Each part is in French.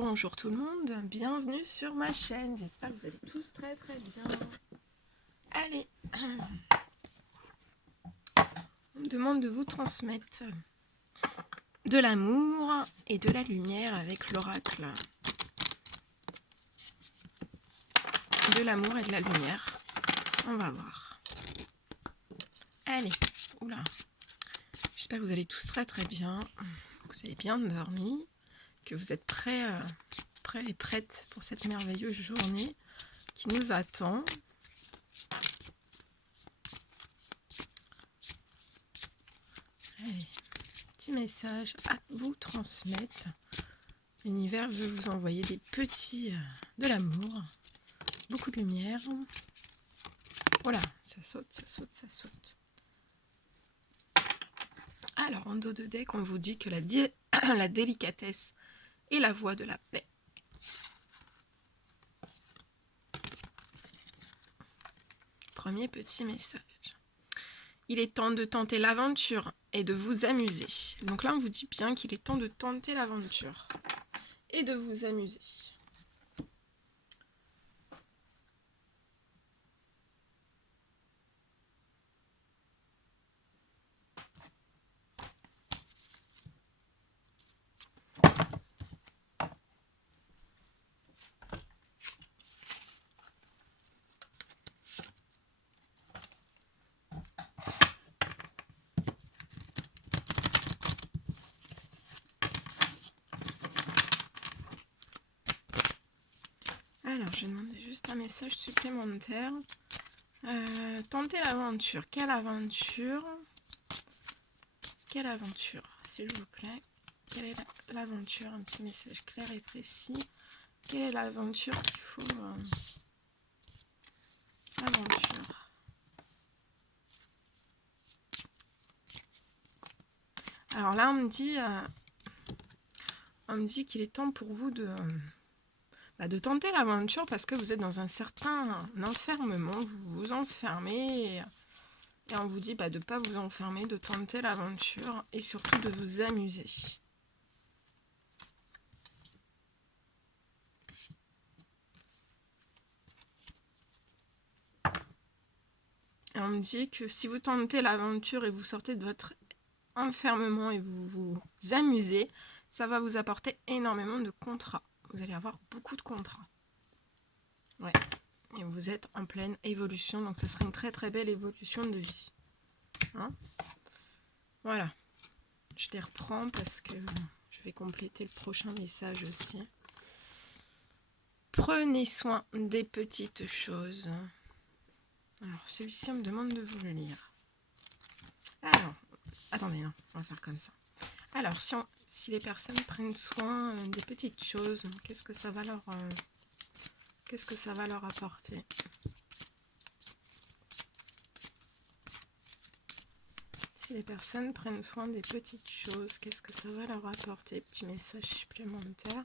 Bonjour tout le monde, bienvenue sur ma chaîne, j'espère que vous allez tous très bien. Allez, on me demande de vous transmettre de l'amour et de la lumière avec l'oracle. De l'amour et de la lumière, on va voir. Allez, oula, j'espère que vous allez tous très bien, que vous avez bien dormi, que vous êtes prêts et prêtes pour cette merveilleuse journée qui nous attend. Allez, petit message à vous transmettre. L'univers veut vous envoyer des petits de l'amour, beaucoup de lumière. Voilà, ça saute. Alors, en dos de deck, on vous dit que la délicatesse est la voie de la paix. Premier petit message. Il est temps de tenter l'aventure et de vous amuser. Donc là, on vous dit bien qu'il est temps de tenter l'aventure et de vous amuser. Alors, je demande juste un message supplémentaire. Tentez l'aventure. Quelle aventure? Quelle aventure, s'il vous plaît? Quelle est l'aventure? Un petit message clair et précis. Quelle est l'aventure qu'il faut? L'aventure. Alors là, on me dit qu'il est temps pour vous de tenter l'aventure parce que vous êtes dans un certain enfermement, vous vous enfermez et on vous dit de ne pas vous enfermer, de tenter l'aventure et surtout de vous amuser. Et on me dit que si vous tentez l'aventure et vous sortez de votre enfermement et vous vous amusez, ça va vous apporter énormément de contrats. Vous allez avoir beaucoup de contrats. Ouais. Et vous êtes en pleine évolution, donc ce sera une très belle évolution de vie. Hein? Voilà. Je les reprends parce que je vais compléter le prochain message aussi. Prenez soin des petites choses. Alors, celui-ci, on me demande de vous le lire. Alors, attendez, non, on va faire comme ça. Alors, si les personnes prennent soin des petites choses, qu'est-ce que ça va leur apporter? Si les personnes prennent soin des petites choses, qu'est-ce que ça va leur apporter? Petit message supplémentaire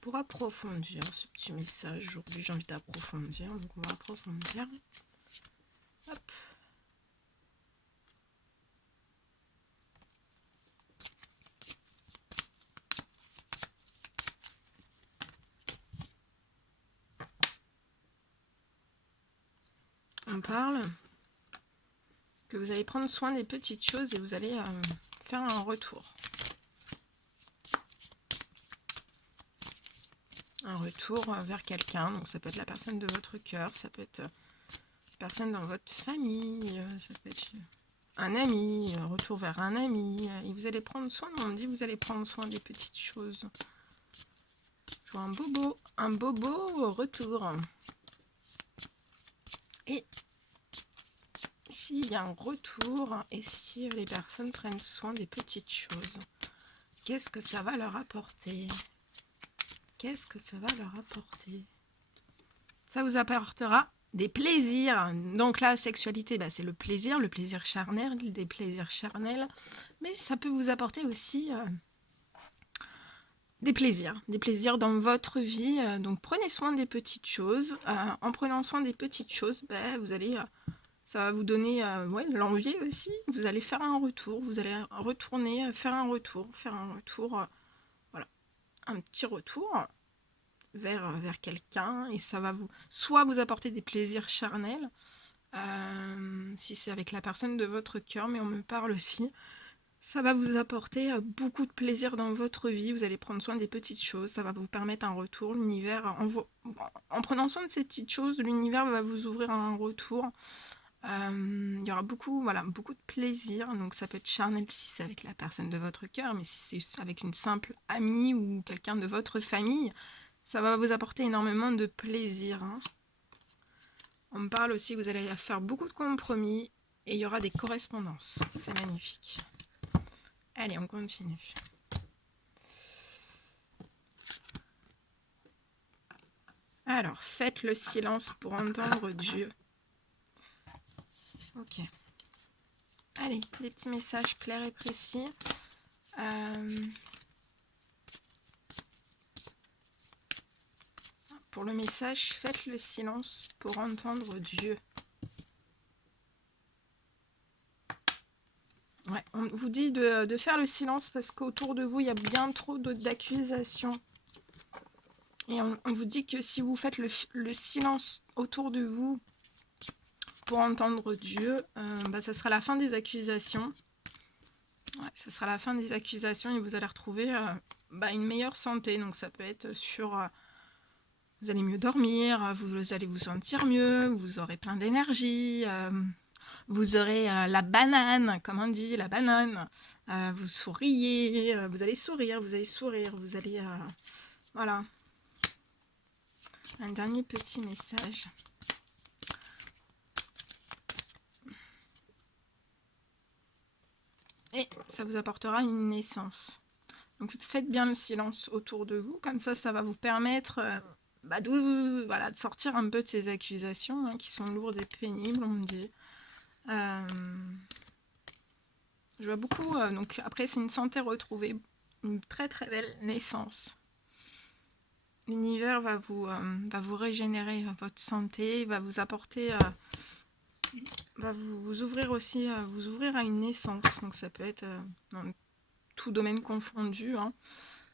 pour approfondir ce petit message. Aujourd'hui, j'ai envie d'approfondir, donc on va approfondir. Hop. On parle que vous allez prendre soin des petites choses et vous allez faire un retour. Un retour vers quelqu'un, donc ça peut être la personne de votre cœur, ça peut être une personne dans votre famille, ça peut être un ami, un retour vers un ami, et vous allez prendre soin, on me dit vous allez prendre soin des petites choses. Je vois un bobo au retour. Et s'il y a un retour, et si les personnes prennent soin des petites choses, qu'est-ce que ça va leur apporter? Qu'est-ce que ça va leur apporter? Ça vous apportera des plaisirs. Donc la sexualité, c'est le plaisir charnel, des plaisirs charnels. Mais ça peut vous apporter aussi des plaisirs dans votre vie. Donc prenez soin des petites choses. En prenant soin des petites choses, vous allez... ça va vous donner l'envie aussi. Vous allez faire un retour. Vous allez retourner, faire un retour. Voilà. un petit retour vers quelqu'un, et ça va soit vous apporter des plaisirs charnels, si c'est avec la personne de votre cœur, mais on me parle aussi, ça va vous apporter beaucoup de plaisir dans votre vie, vous allez prendre soin des petites choses, ça va vous permettre un retour, l'univers, en prenant soin de ces petites choses, l'univers va vous ouvrir un retour. Il y aura beaucoup de plaisir, donc ça peut être charnel si c'est avec la personne de votre cœur, mais si c'est avec une simple amie ou quelqu'un de votre famille, ça va vous apporter énormément de plaisir. On me parle aussi que vous allez faire beaucoup de compromis et il y aura des correspondances. C'est magnifique. Allez, on continue. Alors, faites le silence pour entendre Dieu. Ok. Allez, des petits messages clairs et précis. Pour le message, faites le silence pour entendre Dieu. Ouais, on vous dit de faire le silence parce qu'autour de vous, il y a bien trop d'accusations. Et on vous dit que si vous faites le silence autour de vous pour entendre Dieu, ça sera la fin des accusations. Ouais, ça sera la fin des accusations et vous allez retrouver une meilleure santé. Donc ça peut être sur... vous allez mieux dormir, vous allez vous sentir mieux, vous aurez plein d'énergie, vous aurez la banane, comme on dit, la banane. Vous souriez, vous allez sourire, vous allez... voilà. Un dernier petit message. Et ça vous apportera une naissance. Donc faites bien le silence autour de vous, comme ça va vous permettre de sortir un peu de ces accusations qui sont lourdes et pénibles, on me dit. Je vois beaucoup, donc après c'est une santé retrouvée, une très très belle naissance. L'univers va vous régénérer votre santé, va vous apporter... va vous ouvrir aussi, vous ouvrir à une naissance, donc ça peut être dans tout domaine confondu,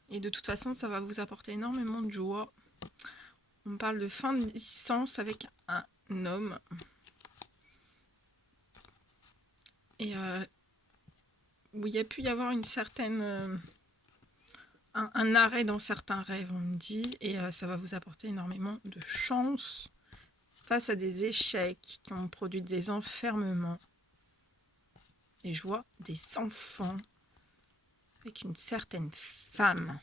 et de toute façon ça va vous apporter énormément de joie. On parle de fin de licence avec un homme, et où il y a pu y avoir une certaine un arrêt dans certains rêves, on me dit, et ça va vous apporter énormément de chance face à des échecs qui ont produit des enfermements. Et je vois des enfants avec une certaine femme.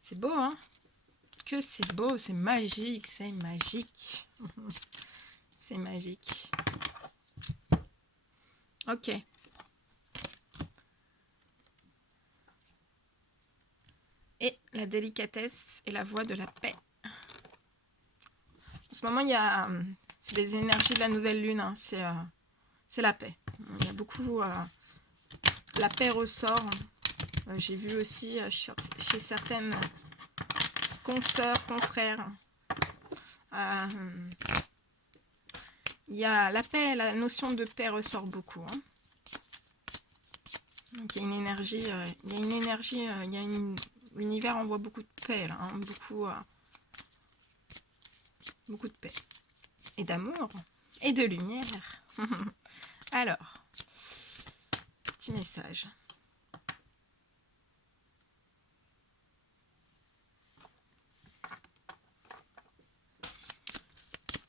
C'est beau, hein? Que c'est beau, c'est magique, c'est magique. C'est magique. Ok. Et la délicatesse et la voix de la paix. En ce moment, il y a... c'est les énergies de la nouvelle lune, c'est la paix. Il y a beaucoup... la paix ressort. J'ai vu aussi chez certaines consoeurs, confrères. Il y a la paix, la notion de paix ressort beaucoup. Donc il y a une énergie, l'univers envoie beaucoup de paix, là, beaucoup de paix. Et d'amour, et de lumière. Alors, petit message.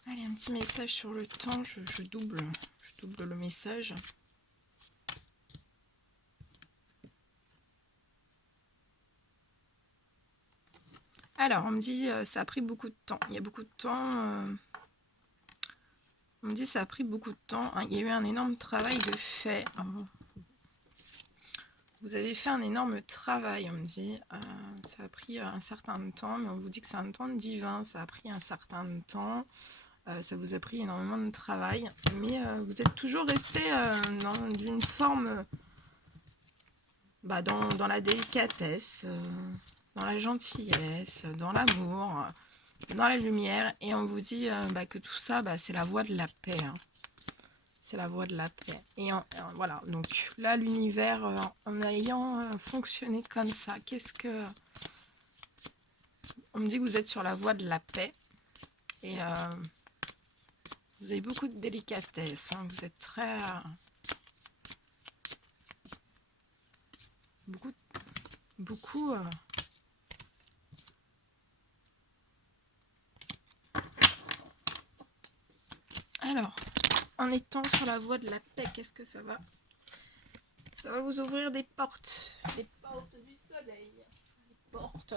Allez, un petit message sur le temps, je double le message. Alors, on me dit ça a pris beaucoup de temps. Il y a beaucoup de temps. On me dit ça a pris beaucoup de temps. Il y a eu un énorme travail de fait. Vous avez fait un énorme travail, on me dit. Ça a pris un certain temps, mais on vous dit que c'est un temps divin. Ça a pris un certain temps. Ça vous a pris énormément de travail. Mais vous êtes toujours resté dans une forme... dans la délicatesse, dans la gentillesse, dans l'amour, dans la lumière. Et on vous dit que tout ça, c'est la voie de la paix. c'est la voie de la paix. Et voilà, donc là, l'univers, en ayant fonctionné comme ça, qu'est-ce que... On me dit que vous êtes sur la voie de la paix. Et vous avez beaucoup de délicatesse. Hein, vous êtes très... beaucoup... Alors, en étant sur la voie de la paix, qu'est-ce que ça va? Ça va vous ouvrir des portes du soleil, des portes,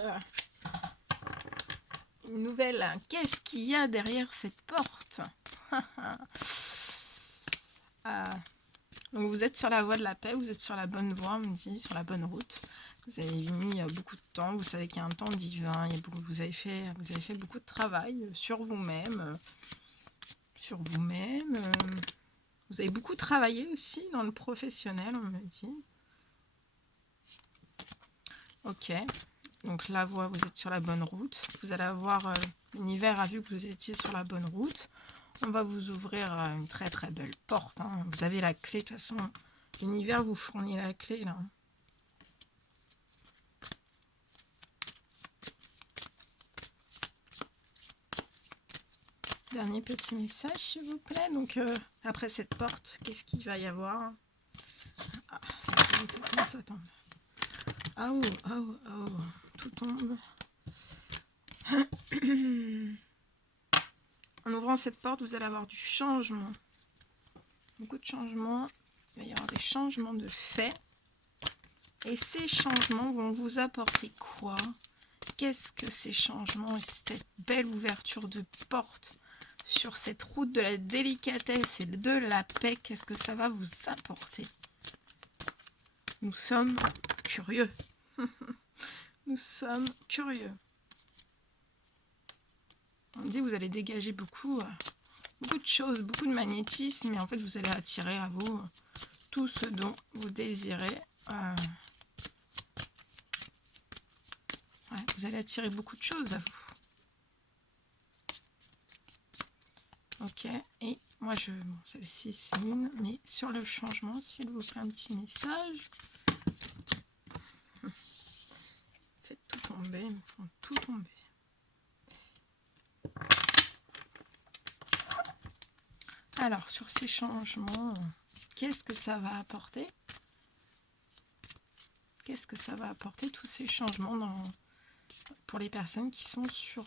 une nouvelle. Qu'est-ce qu'il y a derrière cette porte? Donc vous êtes sur la voie de la paix, vous êtes sur la bonne voie, on me dit, sur la bonne route. Vous avez mis beaucoup de temps, vous savez qu'il y a un temps divin, vous avez fait beaucoup de travail sur vous-même. Vous avez beaucoup travaillé aussi dans le professionnel, on me dit. Ok, donc la voie, vous êtes sur la bonne route. Vous allez avoir, l'univers a vu que vous étiez sur la bonne route. On va vous ouvrir une très très belle porte. Hein. Vous avez la clé, de toute façon, l'univers vous fournit la clé là. Dernier petit message, s'il vous plaît. Donc, après cette porte, qu'est-ce qu'il va y avoir? Ah, ça tombe. Ah oh, tout tombe. En ouvrant cette porte, vous allez avoir du changement. Beaucoup de changements. Il va y avoir des changements de fait. Et ces changements vont vous apporter quoi? Qu'est-ce que ces changements et cette belle ouverture de porte sur cette route de la délicatesse et de la paix, qu'est-ce que ça va vous apporter? Nous sommes curieux. Nous sommes curieux. On dit que vous allez dégager beaucoup de choses, beaucoup de magnétisme, et en fait vous allez attirer à vous tout ce dont vous désirez. Vous allez attirer beaucoup de choses à vous. Ok, et moi bon, celle-ci c'est une, mais sur le changement, s'il vous plaît, un petit message. Faites tout tomber, ils me font tout tomber. Alors, sur ces changements, qu'est-ce que ça va apporter? Qu'est-ce que ça va apporter, tous ces changements pour les personnes qui sont sur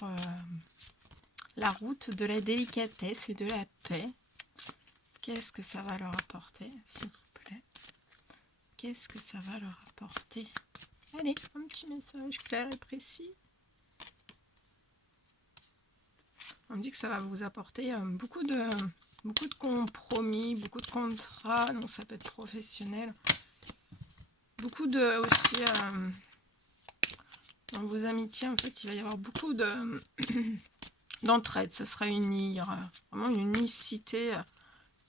la route de la délicatesse et de la paix? Qu'est-ce que ça va leur apporter, s'il vous plaît? Qu'est-ce que ça va leur apporter? Allez, un petit message clair et précis. On me dit que ça va vous apporter beaucoup de compromis, beaucoup de contrats, donc ça peut être professionnel. Beaucoup de aussi dans vos amitiés, en fait, il va y avoir beaucoup d'entraide. Ça sera uni, il y aura vraiment une unicité.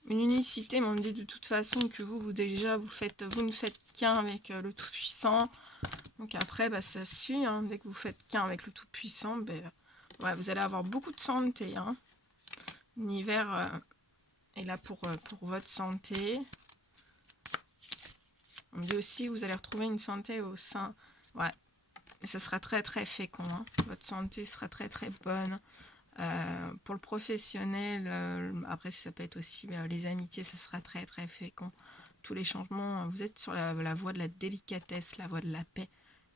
Une unicité, mais on me dit de toute façon que vous ne faites qu'un avec le Tout-Puissant. Donc après, ça suit. Hein, dès que vous faites qu'un avec le Tout-Puissant, vous allez avoir beaucoup de santé. Hein. L'univers est là pour votre santé. On me dit aussi que vous allez retrouver une santé au sein. Ouais, mais ça sera très très fécond. Hein. Votre santé sera très très bonne. Pour le professionnel, après ça peut être aussi les amitiés, ça sera très très fécond. Tous les changements, vous êtes sur la voie de la délicatesse, la voie de la paix.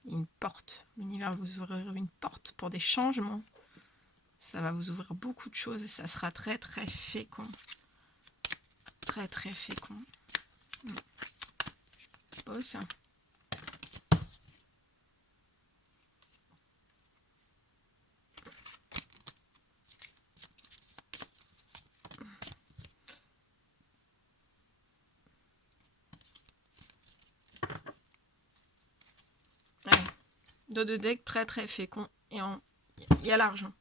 Une porte, l'univers vous ouvrir une porte pour des changements. Ça va vous ouvrir beaucoup de choses et ça sera très très fécond. Très très fécond. C'est beau ça. Dos de deck très très fécond et il y a l'argent.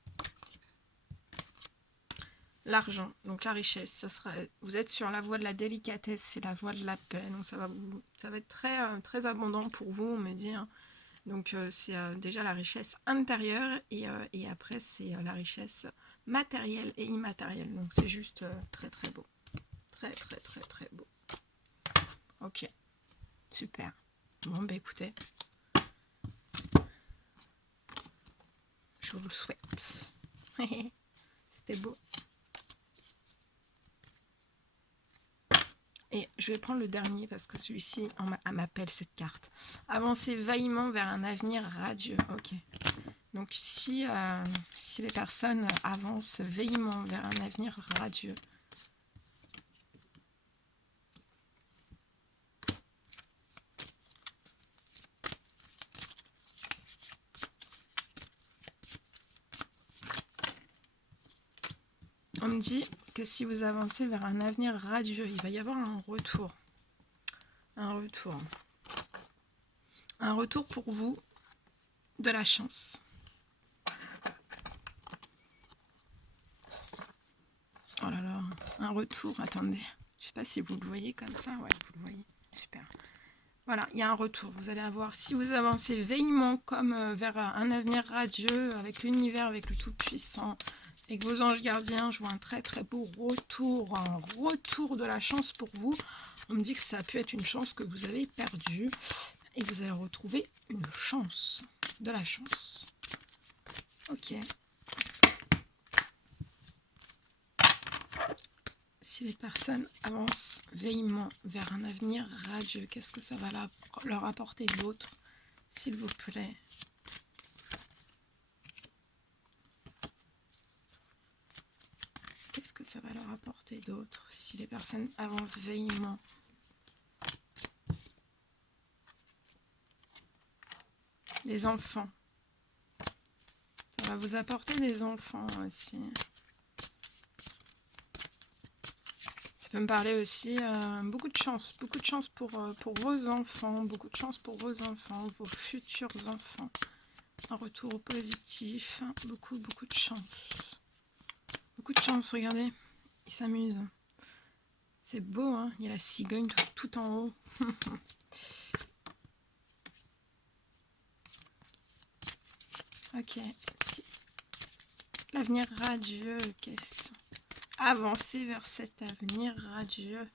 L'argent, donc la richesse, ça sera. Vous êtes sur la voie de la délicatesse, c'est la voie de la paix, donc ça va être très très abondant pour vous, on me dit. Hein. Donc c'est déjà la richesse intérieure et après c'est la richesse matérielle et immatérielle. Donc c'est juste très très beau, Très, très, très, très beau. Ok, super. Bon, bah écoutez, je vous le souhaite. C'était beau. Et je vais prendre le dernier parce que celui-ci m'appelle cette carte. Avancer vaillamment vers un avenir radieux. Ok. Donc si les personnes avancent vaillamment vers un avenir radieux, on me dit que si vous avancez vers un avenir radieux, il va y avoir un retour. Un retour. Un retour pour vous de la chance. Oh là là, un retour, attendez. Je sais pas si vous le voyez comme ça. Ouais, vous le voyez. Super. Voilà, il y a un retour. Vous allez avoir, si vous avancez vaillamment comme vers un avenir radieux, avec l'univers, avec le Tout-Puissant, avec vos anges gardiens, je vois un très très beau retour, un retour de la chance pour vous. On me dit que ça a pu être une chance que vous avez perdue et vous allez retrouver une chance, de la chance. Ok. Si les personnes avancent vaillamment vers un avenir radieux, qu'est-ce que ça va leur apporter d'autre, s'il vous plaît? Qu'est-ce que ça va leur apporter d'autre si les personnes avancent vaillamment? Les enfants. Ça va vous apporter des enfants aussi. Ça peut me parler aussi beaucoup de chance pour vos enfants, beaucoup de chance pour vos enfants, vos futurs enfants. Un retour positif, beaucoup de chance. Beaucoup de chance, regardez, ils s'amusent. C'est beau, hein, il y a la cigogne tout en haut. Ok, si l'avenir radieux, qu'est-ce? Avancer vers cet avenir radieux.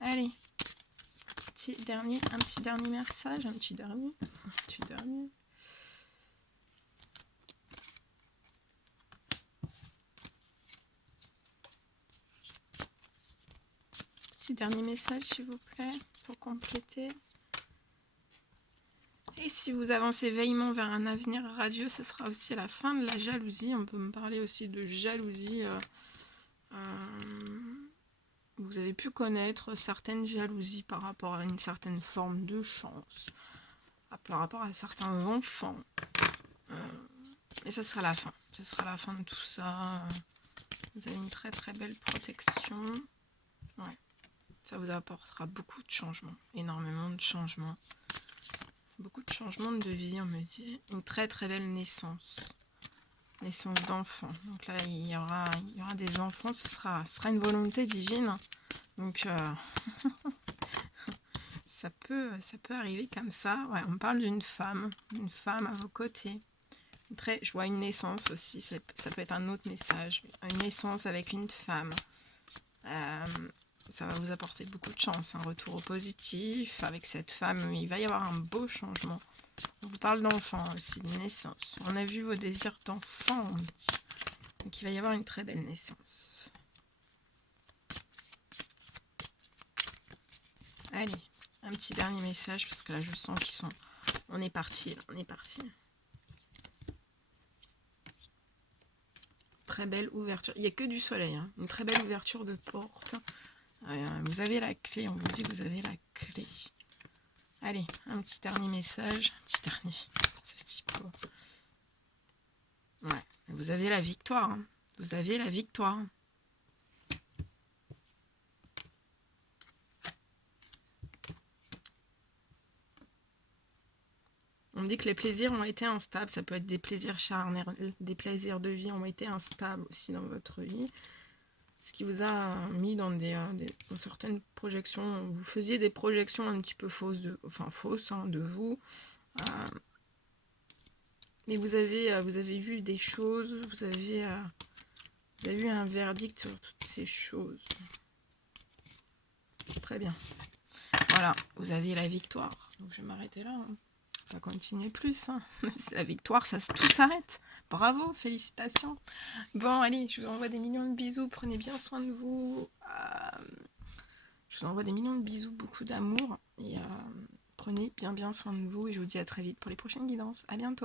Allez, un petit dernier message, un petit dernier. Petit dernier message, s'il vous plaît, pour compléter. Et si vous avancez vaillamment vers un avenir radieux, ce sera aussi la fin de la jalousie. On peut me parler aussi de jalousie. Vous avez pu connaître certaines jalousies par rapport à une certaine forme de chance, par rapport à certains enfants. Et ce sera la fin. Ce sera la fin de tout ça. Vous avez une très très belle protection. Ouais. Ça vous apportera beaucoup de changements, énormément de changements. Beaucoup de changements de vie, on me dit. Une très très belle naissance. Naissance d'enfants. Donc là, il y aura des enfants, ce sera une volonté divine. Donc, ça peut arriver comme ça. Ouais, on parle d'une femme à vos côtés. Je vois une naissance aussi, ça peut être un autre message. Une naissance avec une femme. Ça va vous apporter beaucoup de chance, un retour au positif. Avec cette femme, il va y avoir un beau changement. On vous parle d'enfant aussi, de naissance. On a vu vos désirs d'enfant, on dit. Donc il va y avoir une très belle naissance. Allez, un petit dernier message, parce que là je sens qu'ils sont... On est parti. Très belle ouverture. Il n'y a que du soleil, hein. Une très belle ouverture de porte. Vous avez la clé, on vous dit que vous avez la clé. Allez, un petit dernier message. C'est si beau. Ouais, vous avez la victoire. Hein. Vous avez la victoire. On me dit que les plaisirs ont été instables. Ça peut être des plaisirs charnels, des plaisirs de vie ont été instables aussi dans votre vie. Ce qui vous a mis dans dans certaines projections. Vous faisiez des projections un petit peu fausses de vous. Mais vous avez vu des choses, vous avez Vous avez eu un verdict sur toutes ces choses. Très bien. Voilà, vous avez la victoire. Donc je vais m'arrêter là. Hein. Pas continuer plus. Hein. C'est la victoire, ça tout s'arrête. Bravo, félicitations. Bon, allez, je vous envoie des millions de bisous. Prenez bien soin de vous. Je vous envoie des millions de bisous, beaucoup d'amour. Et prenez bien soin de vous. Et je vous dis à très vite pour les prochaines guidances. À bientôt.